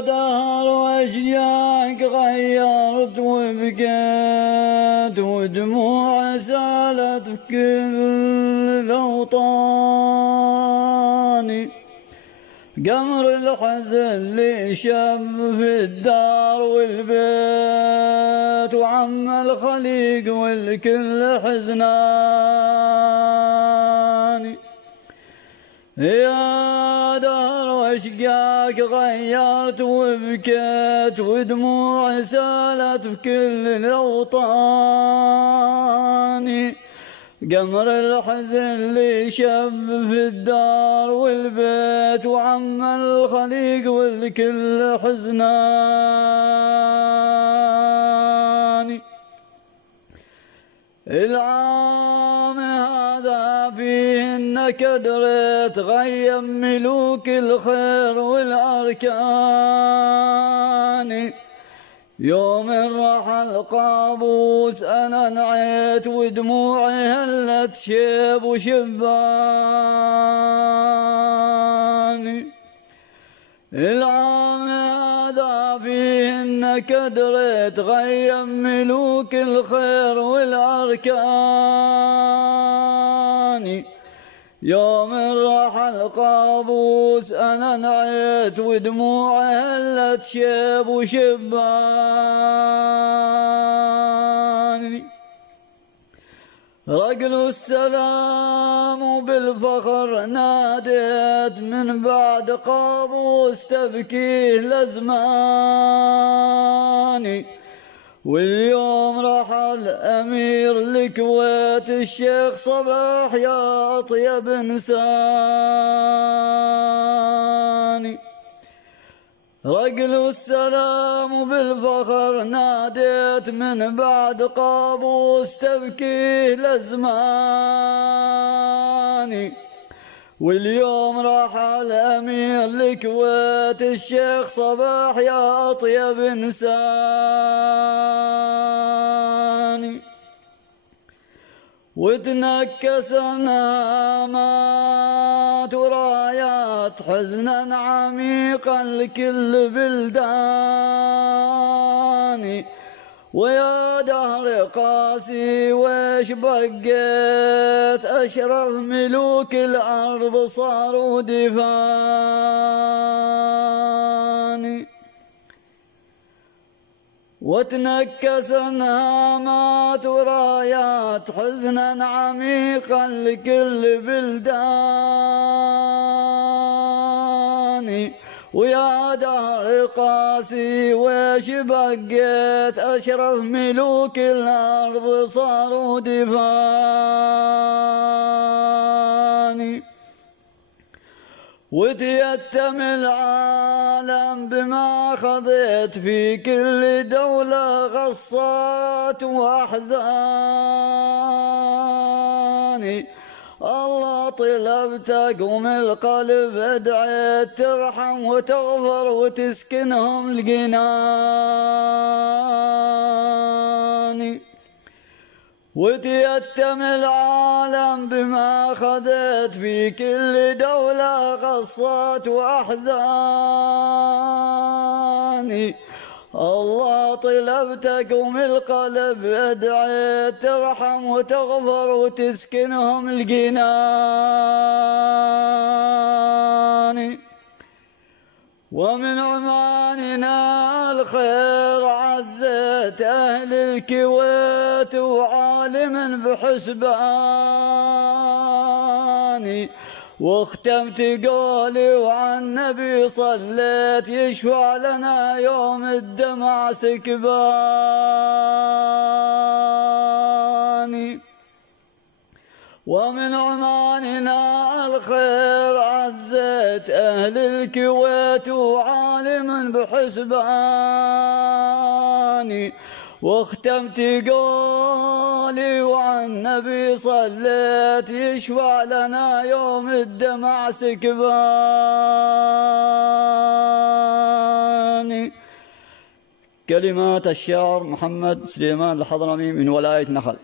دهر واشياك غيرت وبكيت ودموع سالت في كل أوطاني. قمر الحزن اللي شب في الدار والبيت وعم الخليق والكل حزناني. يا دهر واشقاك غيرت وبكيت ودموع سالت في كل الأوطان. قمر الحزن اللي شب في الدار والبيت وعم الخليق والكل حزناني. العام هذا فيه النكد ريت غيم ملوك الخير والأركان. يوم الرحل قابوس أنا نعيت ودموعي هلت شيب وشباني. العام هذا فيه النكد ريت غيم ملوك الخير والأركان. يوم الرحل قابوس أنا نعيت ودموعي هلت شيب وشباني. رجل السلام وبالفخر ناديت من بعد قابوس تبكيه لزماني. واليوم رحل أمير الكويت الشيخ صباح يا أطيب إنساني. رجل السلام بالفخر ناديت من بعد قابوس تبكيه لزماني. واليوم رحل أمير الكويت الشيخ صباح يا أطيب إنساني. وتنكسنا مات ورايات حزنا عميقا لكل بلداني. ويا دهر قاسي ويش بقيت أشرف ملوك الأرض صاروا دفاني. وتنكسنا مات ورايات حزنا عميقا لكل بلداني. ويا دهر قاسي ويش بقيت أشرف ملوك الأرض صاروا دفاني. وتيتم العالم بما خضيت في كل دولة غصات وأحزاني. الله طلبتك ومن القلب ادعيت ترحم وتغفر وتسكنهم الجنان. وتيتم العالم بما خذت في كل دولة غصات وأحزاني. الله طلبتك ومن القلب ادعيت ترحم وتغفر وتسكنهم الجنان. ومن عماننا الخير عزيت أهل الكويت وعالم بحسباني. واختمت قولي وعن النبي صليت يشفع لنا يوم الدمع سكباني. ومن عماننا الخير عزيت أهل الكويت وعالم بحسباني. واختمت قولي وعن النبي صليت يشفع لنا يوم الدمع سكباني. كلمات الشاعر محمد سليمان الحضرمي من ولاية نخل.